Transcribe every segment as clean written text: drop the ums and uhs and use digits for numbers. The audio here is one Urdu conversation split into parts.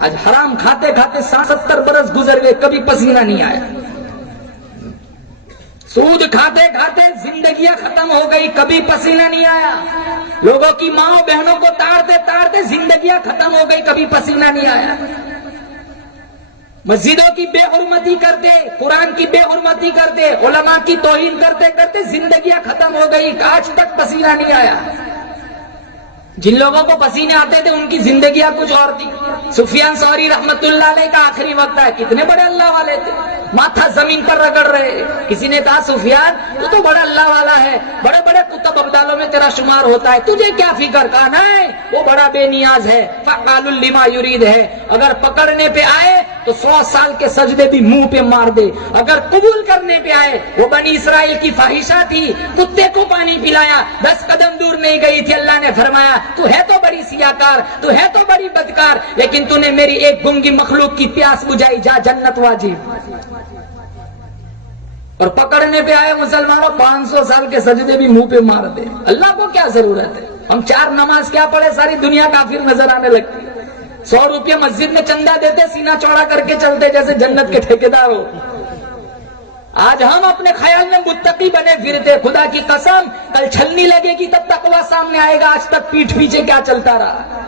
آج حرام کھاتے کھاتے 70 برس گزر گئے، کبھی پسینہ نہیں آیا۔ سود کھاتے کھاتے زندگیاں ختم ہو گئی، کبھی پسینہ نہیں آیا۔ لوگوں کی ماں بہنوں کو تاڑتے تاڑتے زندگیاں ختم ہو گئی، کبھی پسینہ نہیں آیا۔ مسجدوں کی بے حرمتی کرتے، قرآن کی بے حرمتی کرتے، علماء کی توہین کرتے کرتے زندگیاں ختم ہو گئی، آج تک پسینہ نہیں آیا۔ جن لوگوں کو پسینے آتے تھے ان کی زندگیاں کچھ اور تھی۔ سفیان ثوری رحمت اللہ علیہ کا آخری وقت ہے، کتنے بڑے اللہ والے تھے، ماتھا زمین پر رگڑ رہے۔ کسی نے کہا سفیان تو بڑا اللہ والا ہے، بڑے بڑے کتب ابدالوں میں تیرا شمار ہوتا ہے، تجھے کیا فکر؟ کہا نہیں، وہ بڑا بے نیاز ہے، فعال لما یرید ہے، اگر پکڑنے پہ آئے تو 100 سال کے سجدے بھی منہ پہ مار دے، اگر قبول کرنے پہ آئے وہ بنی اسرائیل کی فاحشہ تھی، کتے کو پانی پلایا، 10 قدم دور نہیں گئی تھی، اللہ نے فرمایا تو ہے تو بڑی سیاکار، تو ہے تو بڑی بدکار، لیکن تو نے میری ایک گنگی مخلوق کی پیاس بجھائی، جا جنت واجب۔ اور پکڑنے پہ آئے مسلمانوں 500 سال کے سجدے بھی منہ پہ مار دے۔ اللہ کو کیا ضرورت ہے؟ ہم 4 نماز کیا پڑھے، ساری دنیا کافر نظر آنے لگتی۔ 100 روپیہ مسجد میں چندہ دیتے، سینہ چوڑا کر کے چلتے جیسے جنت کے ٹھیکیدار ہو۔ آج ہم اپنے خیال میں متقی بنے پھرتے، خدا کی قسم کل چھلنی لگے گی تب تقویٰ سامنے آئے گا، آج تک پیٹھ پیچھے کیا چلتا رہا۔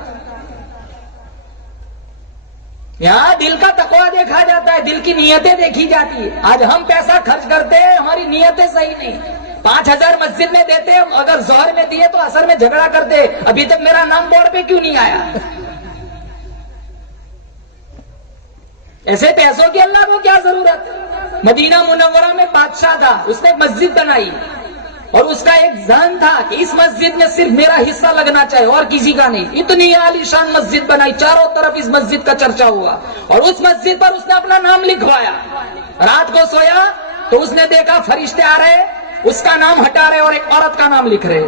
یہاں دل کا تقویٰ دیکھا جاتا ہے، دل کی نیتیں دیکھی جاتی ہے۔ آج ہم پیسہ خرچ کرتے ہیں، ہماری نیتیں صحیح نہیں۔ 5000 مسجد میں دیتے، اگر ظہر میں دیے تو عصر میں جھگڑا کرتے، ابھی تک میرا نام بورڈ پہ کیوں نہیں آیا؟ ایسے پیسوں کی اللہ کو کیا ضرورت ہے؟ مدینہ منورہ میں بادشاہ تھا، اس نے ایک مسجد بنائی اور اس کا ایک ذہن تھا کہ اس مسجد میں صرف میرا حصہ لگنا چاہیے اور کسی کا نہیں۔ اتنی عالی شان مسجد بنائی، چاروں طرف اس مسجد کا چرچا ہوا اور اس مسجد پر اس نے اپنا نام لکھوایا۔ رات کو سویا تو اس نے دیکھا فرشتے آ رہے، اس کا نام ہٹا رہے اور ایک عورت کا نام لکھ رہے۔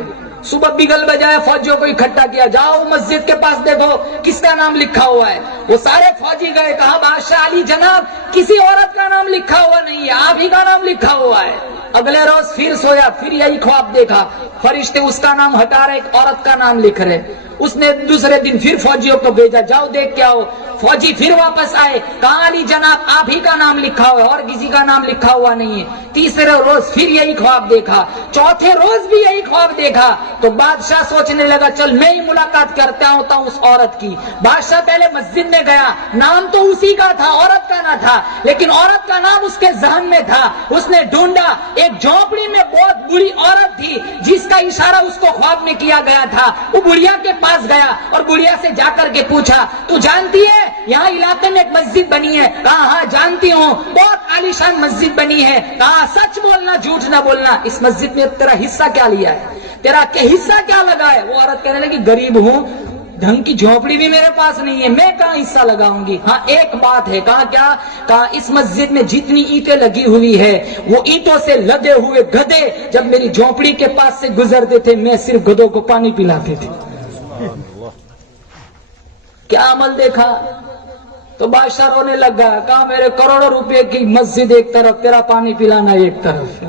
صبح بگل بجائے فوجیوں کو اکٹھا کیا، جاؤ مسجد کے پاس دیکھو کس کا نام لکھا ہوا ہے۔ وہ سارے فوجی گئے، کہا بادشاہ علی جناب کسی عورت کا نام لکھا ہوا نہیں ہے، آپ ہی کا نام لکھا ہوا ہے۔ اگلے روز پھر سویا، پھر یہی خواب دیکھا، فرشتے اس کا نام ہٹا رہے، ایک عورت کا نام لکھ رہے۔ اس نے دوسرے دن پھر فوجیوں کو بھیجا، جاؤ دیکھ کے آؤ۔ فوجی پھر واپس آئے، کہا علی جناب آپ ہی کا نام لکھا ہوا ہے اور کسی کا نام لکھا ہوا نہیں ہے۔ تیسرے روز پھر یہی خواب دیکھا، چوتھے روز بھی یہی خواب دیکھا تو بادشاہ سوچنے لگا چل میں ہی ملاقات کرتا ہوں اس عورت کی۔ بادشاہ پہلے مسجد میں گیا، نام تو اسی کا تھا، عورت کا نہ تھا، لیکن عورت کا نام اس کے ذہن میں تھا۔ اس نے ڈھونڈا، ایک جھونپڑی میں بہت بری عورت تھی جس کا اشارہ اس کو خواب میں کیا گیا تھا۔ وہ بڑھیا کے پاس گیا اور بڑھیا سے جا کر کے پوچھا تو جانتی ہے یہاں علاقے میں ایک مسجد بنی ہے؟ کہا ہاں جانتی ہوں، بہت عالیشان مسجد بنی ہے۔ کہا سچ بولنا جھوٹ نہ بولنا، اس مسجد میں تیرا حصہ کیا لیا ہے، تیرا حصہ کیا لگا ہے؟ وہ عورت کہنے لگی غریب ہوں، ڈھنگ کی جھونپڑی بھی میرے پاس نہیں ہے، میں کہاں حصہ لگاؤں گی؟ ہاں ایک بات ہے۔ کہا کیا؟ کہا اس مسجد میں جتنی اینٹیں لگی ہوئی ہے وہ اینٹوں سے لدے ہوئے گدھے جب میری جھونپڑی کے پاس سے گزرتے تھے میں صرف گدھوں کو پانی پلاتے تھے۔ کیا عمل دیکھا؟ تو بادشاہ رونے لگا، کہا میرے کروڑوں روپے کی مسجد ایک طرف، تیرا پانی پلانا ایک طرف۔